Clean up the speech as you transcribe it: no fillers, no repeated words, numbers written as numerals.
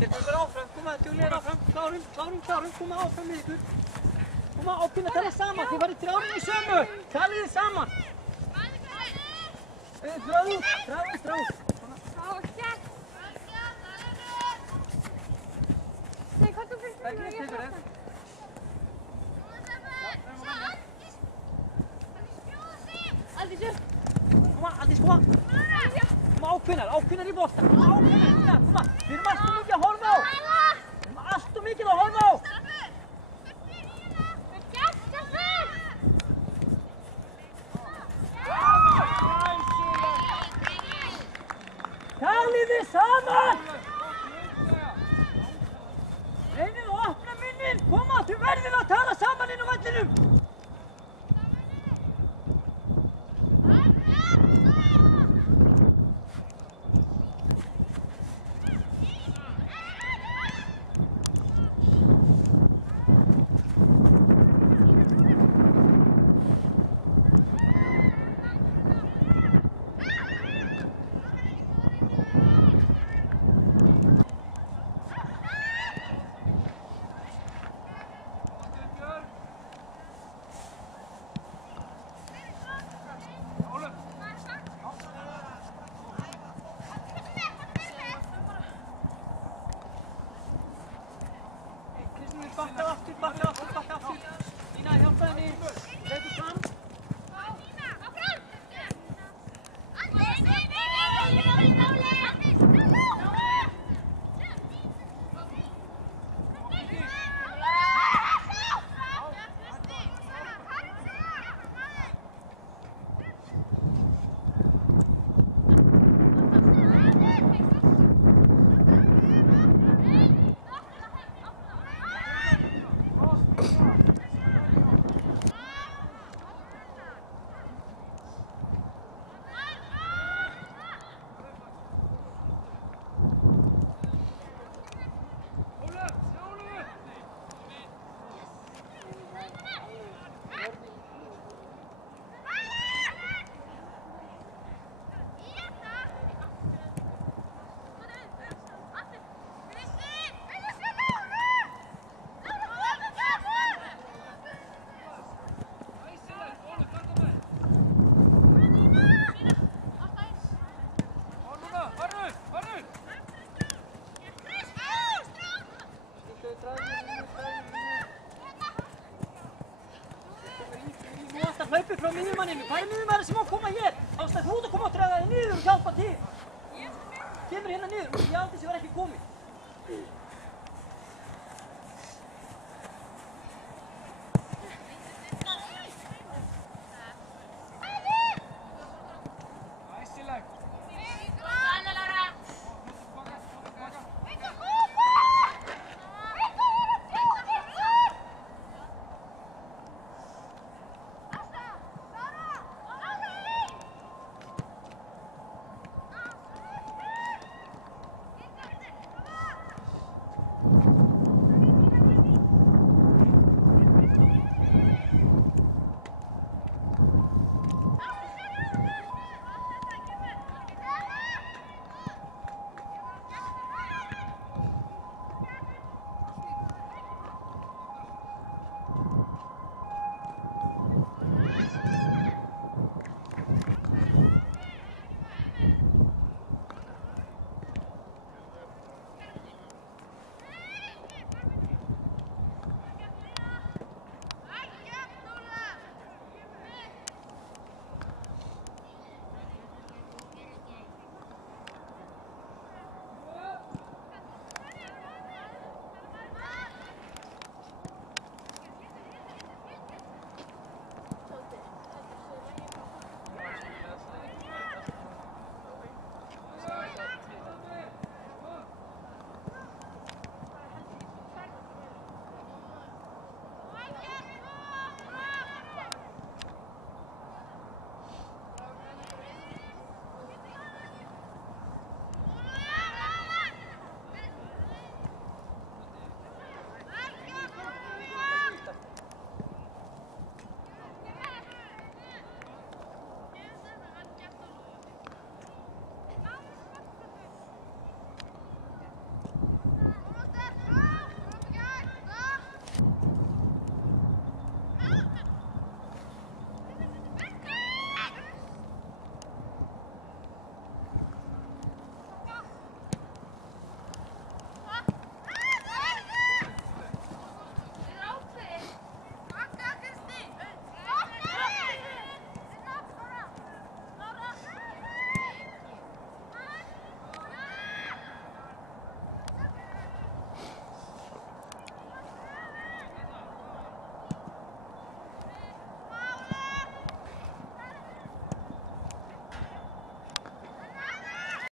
Stelpur bara áfram, koma duglegir áfram, klárum, koma áfram með ykkur. Koma ápinn að tala saman, þið farið þrjárinn í sömu, talið þið saman. Dráðu út. Berglín tekur þér. Aldís, koma. Koma ákveðnar í boltan, koma. Við erum allt of mikið að horfa á. Talið þið saman! Reynið að opna munninn! Koma, þið verðið að tala saman inn á vellinum! Bakka aftur. Nína, hjálpa henni. Leikur fram. Hlaupið frá miðjumanninu. Hvað er miðjumanninn sem má koma hér? Ástæð, þú ert að koma og draga þig niður og hjálpa til. Kemur hérna niður. Ég aldrei sem var ekki komið.